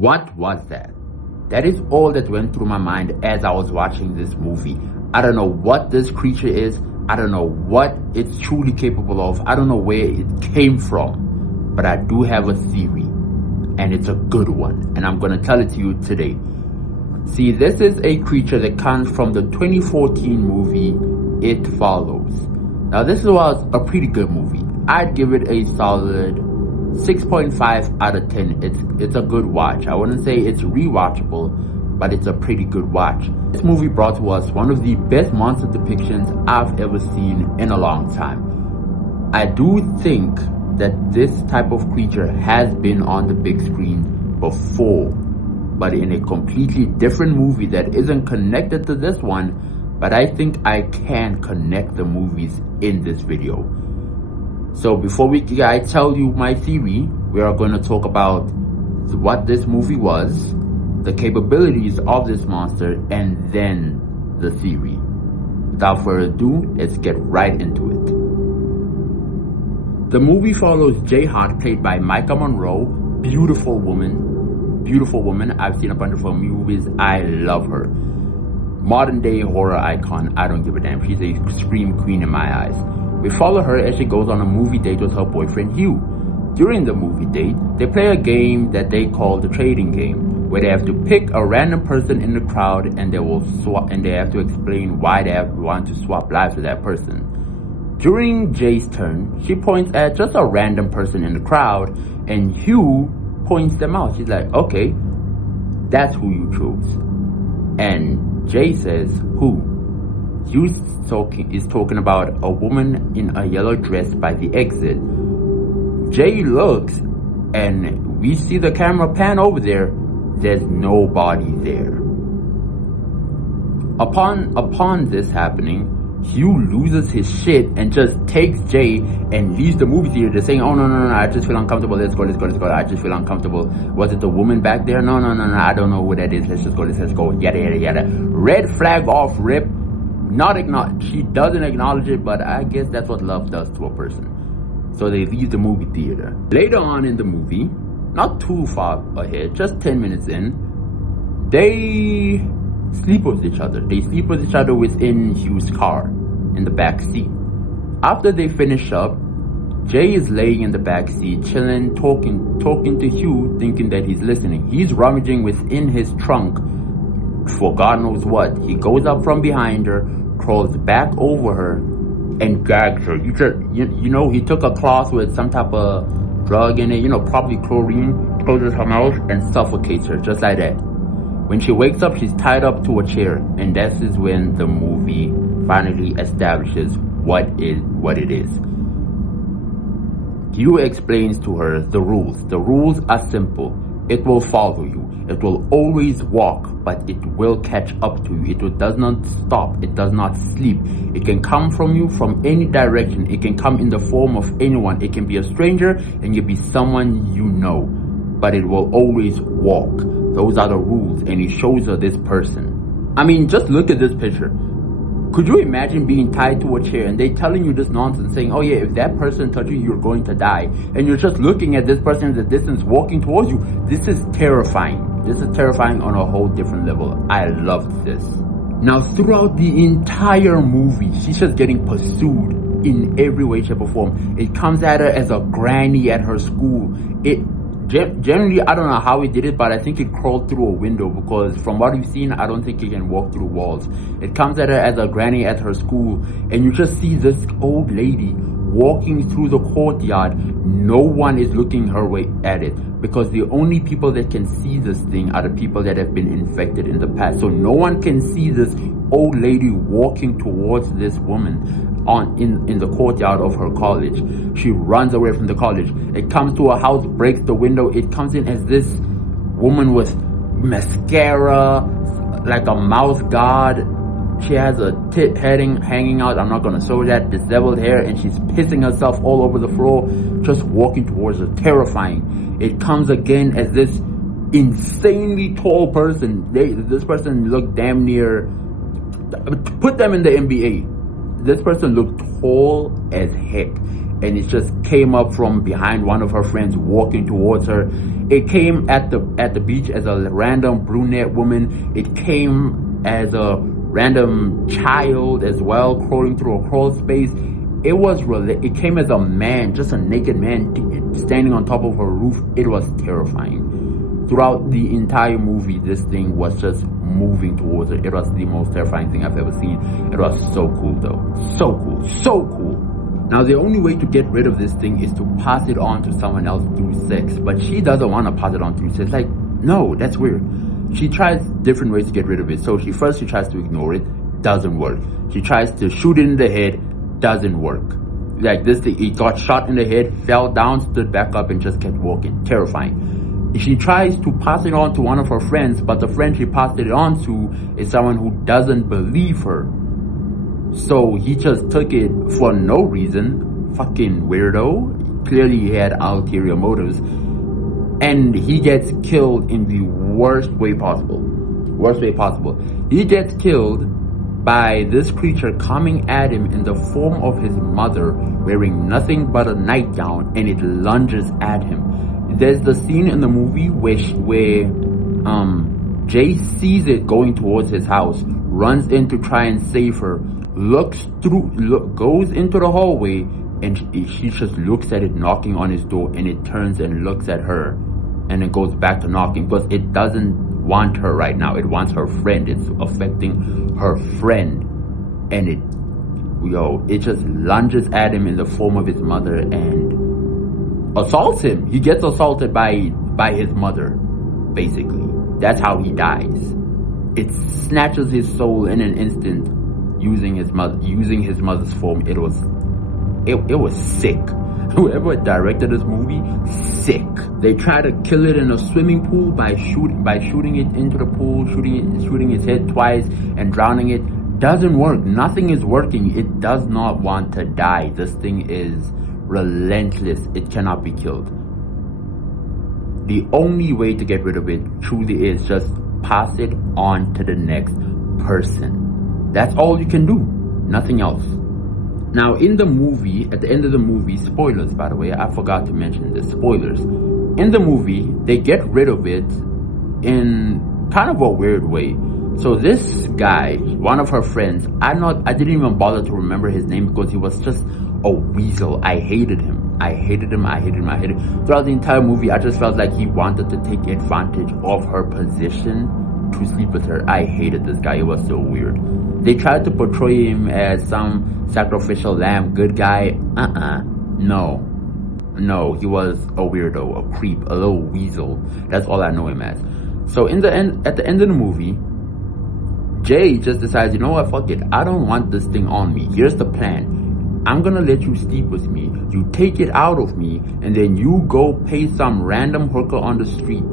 What was that? That is all that went through my mind as I was watching this movie. I don't know what this creature is. I don't know what it's truly capable of. I don't know where it came from. But I do have a theory. And it's a good one. And I'm going to tell it to you today. See, this is a creature that comes from the 2014 movie, It Follows. Now, this was a pretty good movie. I'd give it a solid 6.5 out of 10. It's a good watch. I wouldn't say it's rewatchable, but it's a pretty good watch. This movie brought to us one of the best monster depictions I've ever seen in a long time. I do think that this type of creature has been on the big screen before, but in a completely different movie that isn't connected to this one, but I think I can connect the movies in this video. So before I tell you my theory, we are going to talk about what this movie was, the capabilities of this monster, and then the theory. Without further ado, let's get right into it. The movie follows Jay Hart, played by Maika Monroe. Beautiful woman. I've seen a bunch of her movies. I love her. Modern day horror icon. I don't give a damn. She's a scream queen in my eyes. We follow her as she goes on a movie date with her boyfriend Hugh. During the movie date, they play a game that they call the trading game, where they have to pick a random person in the crowd and they have to explain why they want to swap lives with that person. During Jay's turn, she points at just a random person in the crowd, and Hugh points them out. She's like, okay, that's who you chose. And Jay says, who? Hugh is talking about a woman in a yellow dress by the exit. Jay looks, and we see the camera pan over there. There's nobody there. Upon this happening, Hugh loses his shit and just takes Jay and leaves the movie theater just saying, oh no, I just feel uncomfortable, let's go, I just feel uncomfortable. Was it the woman back there? No, I don't know who that is, let's go, yada. Red flag off rip. She doesn't acknowledge it, but I guess that's what love does to a person. So they leave the movie theater. Later on in the movie, not too far ahead, just 10 minutes in, they sleep with each other. They sleep with each other within Hugh's car, in the back seat. After they finish up, Jay is laying in the back seat, chilling, talking to Hugh, thinking that he's listening. He's rummaging within his trunk for God knows what. He goes up from behind her, crawls back over her, and gags her. He took a cloth with some type of drug in it, probably chlorine, closes her mouth and suffocates her, just like that. When she wakes up, she's tied up to a chair, and this is when the movie finally establishes what it is. Hugh explains to her the rules. The rules are simple. It will follow you. It will always walk, but it will catch up to you. It does not stop. It does not sleep. It can come from you from any direction. It can come in the form of anyone. It can be a stranger, and it can be someone you know, but it will always walk. Those are the rules, and he shows her this person. I mean, just look at this picture. Could you imagine being tied to a chair and they telling you this nonsense, saying, oh yeah, if that person touches you, you're going to die. And you're just looking at this person in the distance walking towards you. This is terrifying. This is terrifying on a whole different level. I loved this. Now, throughout the entire movie, she's just getting pursued in every way, shape, or form. It comes at her as a granny at her school. Generally, I don't know how it did it, but I think it crawled through a window, because from what we've seen, I don't think it can walk through walls. It comes at her as a granny at her school, and you just see this old lady walking through the courtyard. No one is looking her way at it, because the only people that can see this thing are the people that have been infected in the past. So no one can see this old lady walking towards this woman in the courtyard of her college. She runs away from the college. It comes to a house, breaks the window. It comes in as this woman with mascara, like a mouth guard. She has a tit hanging out. I'm not gonna show that. Disheveled hair, and she's pissing herself all over the floor, just walking towards her. Terrifying. It comes again as this insanely tall person. This person looked damn near. Put them in the NBA. This person looked tall as heck. and it just came up from behind one of her friends walking towards her. It came at the beach as a random brunette woman. It came as a random child as well, crawling through a crawl space. It came as a man, just a naked man standing on top of a roof. It was terrifying. Throughout the entire movie, this thing was just moving towards it. It was the most terrifying thing I've ever seen. It was so cool though. So cool. So cool. Now, the only way to get rid of this thing is to pass it on to someone else through sex. But she doesn't want to pass it on through sex. Like, no, that's weird. She tries different ways to get rid of it. So she tries to ignore it. Doesn't work. She tries to shoot it in the head. Doesn't work. Like this thing, it got shot in the head, fell down, stood back up, and just kept walking. Terrifying. She tries to pass it on to one of her friends, but the friend she passed it on to is someone who doesn't believe her. So he just took it for no reason. Fucking weirdo. Clearly he had ulterior motives. And he gets killed in the worst way possible. Worst way possible. He gets killed by this creature coming at him in the form of his mother, wearing nothing but a nightgown, and it lunges at him. There's the scene in the movie where Jay sees it going towards his house, runs in to try and save her, goes into the hallway, and she just looks at it knocking on his door, and it turns and looks at her, and it goes back to knocking because it doesn't want her right now. It wants her friend. It's affecting her friend, and it just lunges at him in the form of his mother and assaults him. He gets assaulted by his mother, basically. That's how he dies. It snatches his soul in an instant, using his mother's form. It was sick. Whoever directed this movie, sick. They try to kill it in a swimming pool by shooting it into the pool, shooting its head twice and drowning it. Doesn't work. Nothing is working. It does not want to die. This thing is relentless. It cannot be killed. The only way to get rid of it truly is just pass it on to the next person. That's all you can do. Nothing else. Now, in the movie, at the end of the movie, spoilers, by the way, I forgot to mention this, spoilers. In the movie, they get rid of it in kind of a weird way. So this guy, one of her friends, I didn't even bother to remember his name because he was just a weasel. I hated him. Throughout the entire movie, I just felt like he wanted to take advantage of her position to sleep with her. I hated this guy. It was so weird. They tried to portray him as some sacrificial lamb, good guy. No, he was a weirdo, a creep, a little weasel. That's all I know him as. So at the end of the movie, Jay just decides, you know what, fuck it. I don't want this thing on me. Here's the plan. I'm gonna let you sleep with me. You take it out of me, and then you go pay some random hooker on the street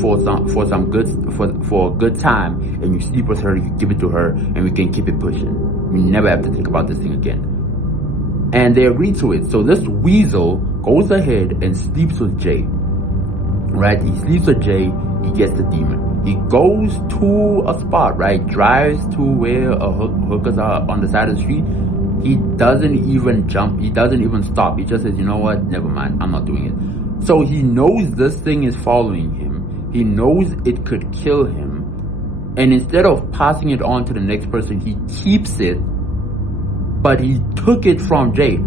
for a good time, and you sleep with her, you give it to her, and we can keep it pushing. We never have to think about this thing again. And they agreed to it. So this weasel goes ahead and sleeps with Jay. Right? He sleeps with Jay, he gets the demon. He goes to a spot, right? Drives to where hookers are on the side of the street. He doesn't even jump. He doesn't even stop. He just says, you know what? Never mind. I'm not doing it. So he knows this thing is following him. He knows it could kill him. And instead of passing it on to the next person, he keeps it. But he took it from Jay.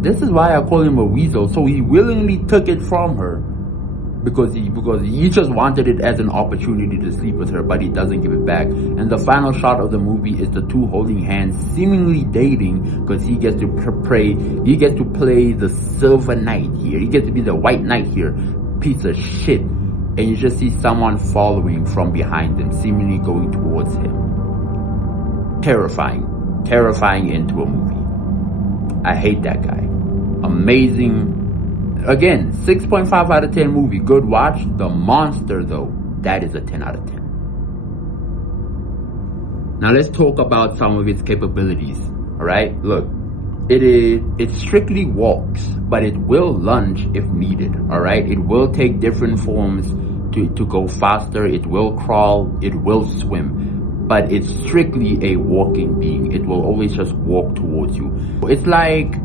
This is why I call him a weasel. So he willingly took it from her. Because he just wanted it as an opportunity to sleep with her, but he doesn't give it back. And the final shot of the movie is the two holding hands, seemingly dating, because he gets to play the silver knight here. He gets to be the white knight here. Piece of shit. And you just see someone following from behind them, seemingly going towards him. Terrifying into a movie. I hate that guy. Amazing. Again, 6.5 out of 10 movie. Good watch. The Monster, though, that is a 10 out of 10. Now let's talk about some of its capabilities. Alright, look. It strictly walks, but it will lunge if needed. Alright, it will take different forms to go faster. It will crawl. It will swim. But it's strictly a walking being. It will always just walk towards you. It's like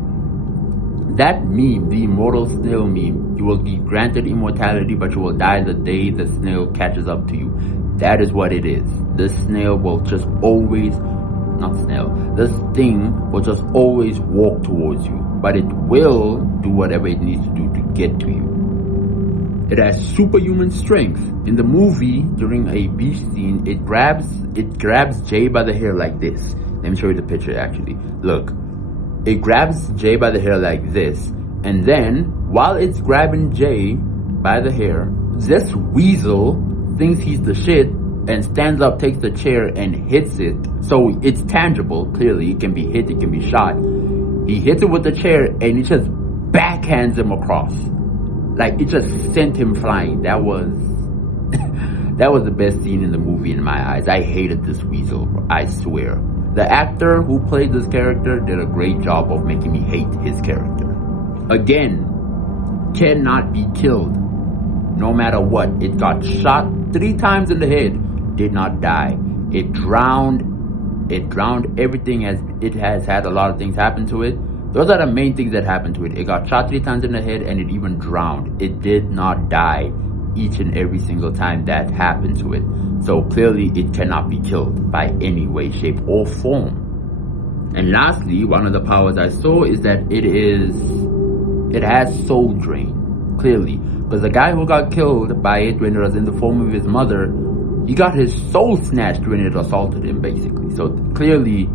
That meme, the immortal snail meme, you will be granted immortality, but you will die the day the snail catches up to you. That is what it is. This snail will just always, not snail, this thing will just always walk towards you, but it will do whatever it needs to do to get to you. It has superhuman strength. In the movie, during a beach scene, it grabs Jay by the hair like this. Let me show you the picture actually. Look. It grabs Jay by the hair like this, and then, while it's grabbing Jay by the hair, this weasel thinks he's the shit and stands up, takes the chair, and hits it. So it's tangible, clearly. It can be hit, it can be shot. He hits it with the chair, and it just backhands him across. Like, it just sent him flying. That was the best scene in the movie in my eyes. I hated this weasel, I swear. The actor who played this character did a great job of making me hate his character. Again, cannot be killed. No matter what. It got shot 3 times in the head, did not die. It drowned everything, as it has had a lot of things happen to it. Those are the main things that happened to it. It got shot 3 times in the head, and it even drowned. It did not die each and every single time that happened to it. So clearly it cannot be killed by any way, shape, or form. And lastly, one of the powers I saw is that it has soul drain, clearly. Because the guy who got killed by it when it was in the form of his mother, he got his soul snatched when it assaulted him, basically. So clearly,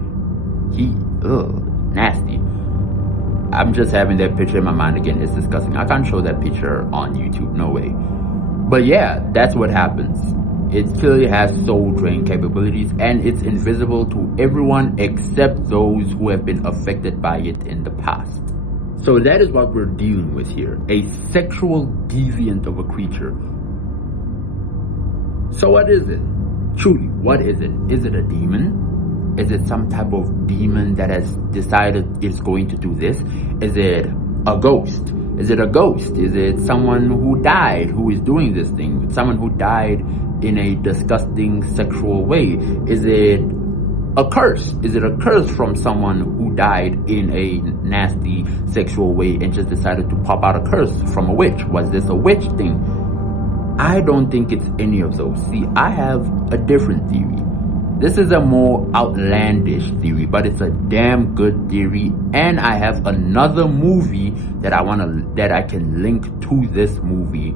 nasty. I'm just having that picture in my mind again. It's disgusting. I can't show that picture on YouTube, no way. But yeah, that's what happens. It clearly has soul drain capabilities, and it's invisible to everyone except those who have been affected by it in the past. So that is what we're dealing with here. A sexual deviant of a creature. So what is it? Truly, what is it? Is it a demon? Is it some type of demon that has decided it's going to do this? Is it a ghost? Is it a ghost? Is it someone who died who is doing this thing? Someone who died in a disgusting sexual way? Is it a curse? Is it a curse from someone who died in a nasty sexual way and just decided to pop out a curse from a witch? Was this a witch thing? I don't think it's any of those. See, I have a different theory. This is a more outlandish theory, but it's a damn good theory. And I have another movie that I can link to this movie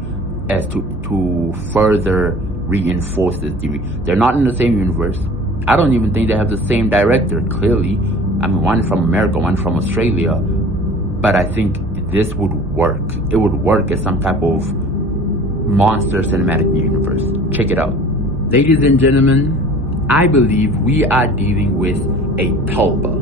as to further reinforce this theory. They're not in the same universe. I don't even think they have the same director, clearly. I mean, one from America, one from Australia. But I think this would work. It would work as some type of monster cinematic universe. Check it out. Ladies and gentlemen, I believe we are dealing with a tulpa.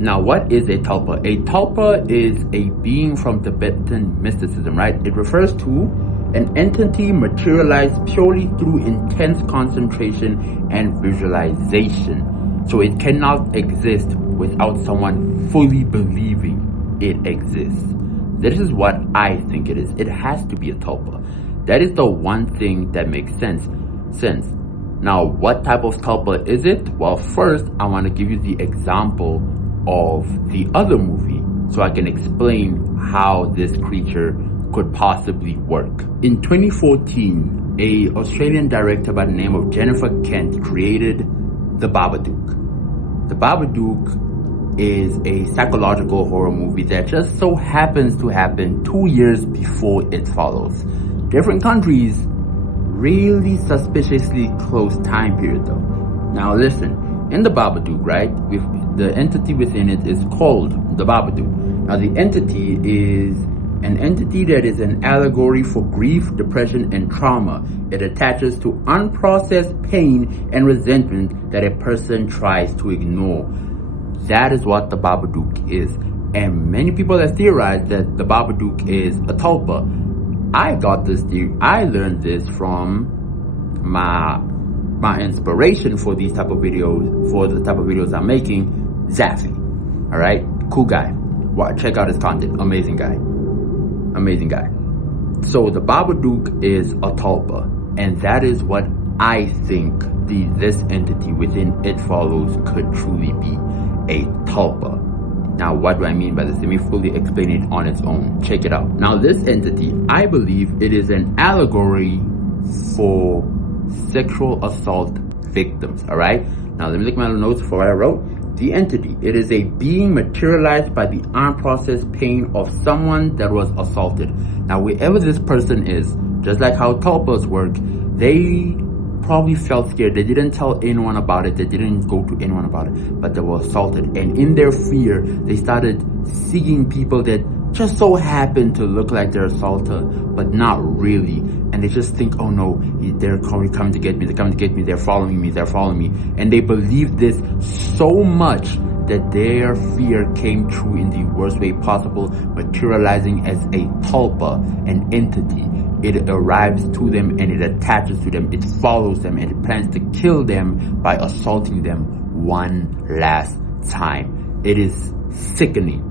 Now, what is a tulpa? A tulpa is a being from Tibetan mysticism, right? It refers to an entity materialized purely through intense concentration and visualization. So it cannot exist without someone fully believing it exists. This is what I think it is. It has to be a tulpa. That is the one thing that makes sense. Now, what type of tulpa is it? Well, first, I want to give you the example of the other movie so I can explain how this creature could possibly work. In 2014, an Australian director by the name of Jennifer Kent created The Babadook. The Babadook is a psychological horror movie that just so happens to happen 2 years before It Follows. Different countries, really suspiciously close time period though. Now listen, in The Babadook, right, the entity within it is called The Babadook. Now the entity is an entity that is an allegory for grief, depression, and trauma. It attaches to unprocessed pain and resentment that a person tries to ignore. That is what The Babadook is. And many people have theorized that The Babadook is a tulpa. I got this theory. I learned this from my inspiration for these type of videos, for the type of videos I'm making, Zaffy. All right, cool guy. Check out his content. Amazing guy. So the Babadook is a tulpa, and that is what I think this entity within It Follows could truly be, a tulpa. Now, what do I mean by this? Let me fully explain it on its own. Check it out. Now, this entity, I believe it is an allegory for sexual assault victims, all right? Now, let me look at my notes for what I wrote. The entity, it is a being materialized by the unprocessed pain of someone that was assaulted. Now, wherever this person is, just like how tulpas work, they probably felt scared. They didn't tell anyone about it. They didn't go to anyone about it, but they were assaulted. And in their fear, they started seeking people that just so happen to look like their assaulter, but not really. And they just think, oh no, they're coming to get me. They're coming to get me. They're following me. They're following me. And they believe this so much that their fear came true in the worst way possible, materializing as a tulpa, an entity. It arrives to them and it attaches to them. It follows them and it plans to kill them by assaulting them one last time. It is sickening.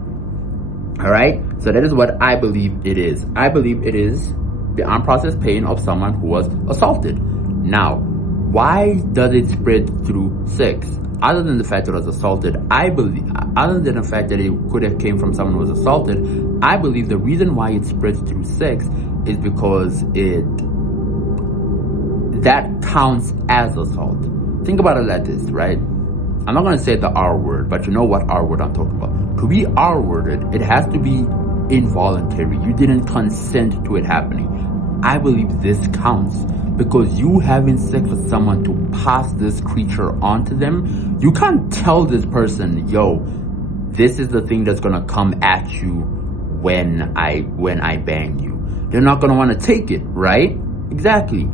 All right? So that is what I believe it is. I believe it is the unprocessed pain of someone who was assaulted. Now, why does it spread through sex? Other than the fact that it was assaulted, I believe, other than the fact that it could have came from someone who was assaulted, I believe the reason why it spreads through sex is because that counts as assault. Think about it like this, right? I'm not going to say the R word, but you know what R word I'm talking about. To be R worded, it has to be involuntary. You didn't consent to it happening. I believe this counts because you having sex with someone to pass this creature onto them, you can't tell this person, yo, this is the thing that's gonna come at you when I bang you. They're not gonna want to take it, right? Exactly.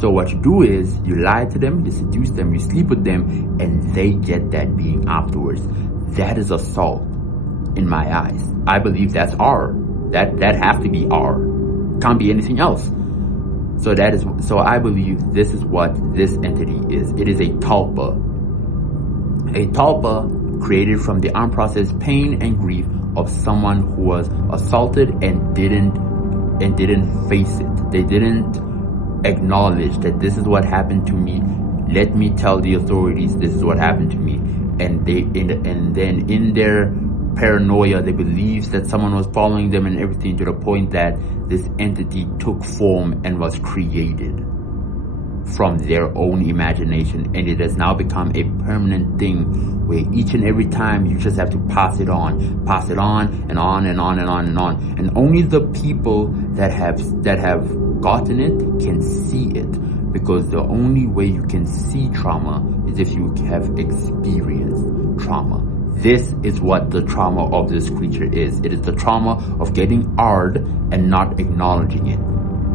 So what you do is you lie to them, you seduce them, you sleep with them, and they get that being afterwards. That is assault in my eyes. I believe that's R. That has to be R. Can't be anything else. So I believe this is what this entity is. It is a tulpa. A tulpa created from the unprocessed pain and grief of someone who was assaulted and didn't face it. They didn't acknowledge that this is what happened to me. Let me tell the authorities this is what happened to me. And then in their paranoia, they believed that someone was following them and everything, to the point that this entity took form and was created from their own imagination, and it has now become a permanent thing where each and every time you just have to pass it on and on and on and on and on, and only the people that have gotten it can see it, because the only way you can see trauma is if you have experienced trauma. This is what the trauma of this creature is. It is the trauma of getting R'd and not acknowledging it.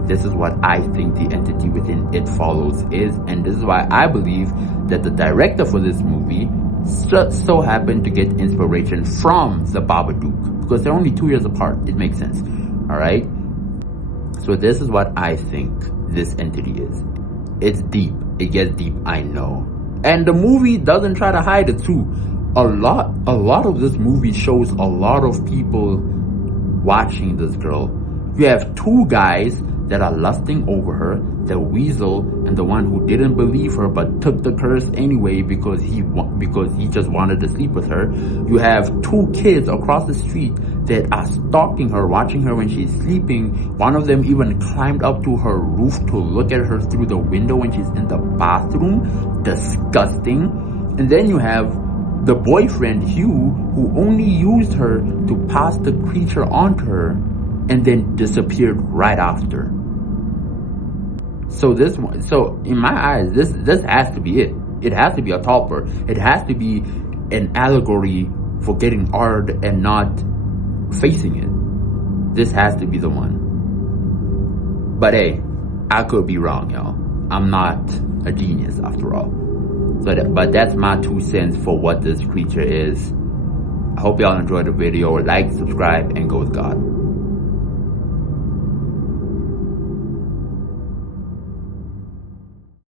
This is what I think the entity within It Follows is, and this is why I believe that the director for this movie so happened to get inspiration from the Babadook, because they're only 2 years apart. It makes sense. All right? So this is what I think this entity is. It's deep. It gets deep, I know. And the movie doesn't try to hide it too. A lot of this movie shows a lot of people watching this girl. You have two guys that are lusting over her, the weasel and the one who didn't believe her but took the curse anyway because he just wanted to sleep with her. You have two kids across the street that are stalking her, watching her when she's sleeping. One of them even climbed up to her roof to look at her through the window when she's in the bathroom. Disgusting. And then you have the boyfriend, Hugh, who only used her to pass the creature onto her and then disappeared right after. So in my eyes, this has to be it. It has to be a tulpa. It has to be an allegory for getting R'd and not facing it. This has to be the one. But hey, I could be wrong, y'all. I'm not a genius after all. But that's my 2 cents for what this creature is. I hope y'all enjoyed the video. Like, subscribe, and go with God.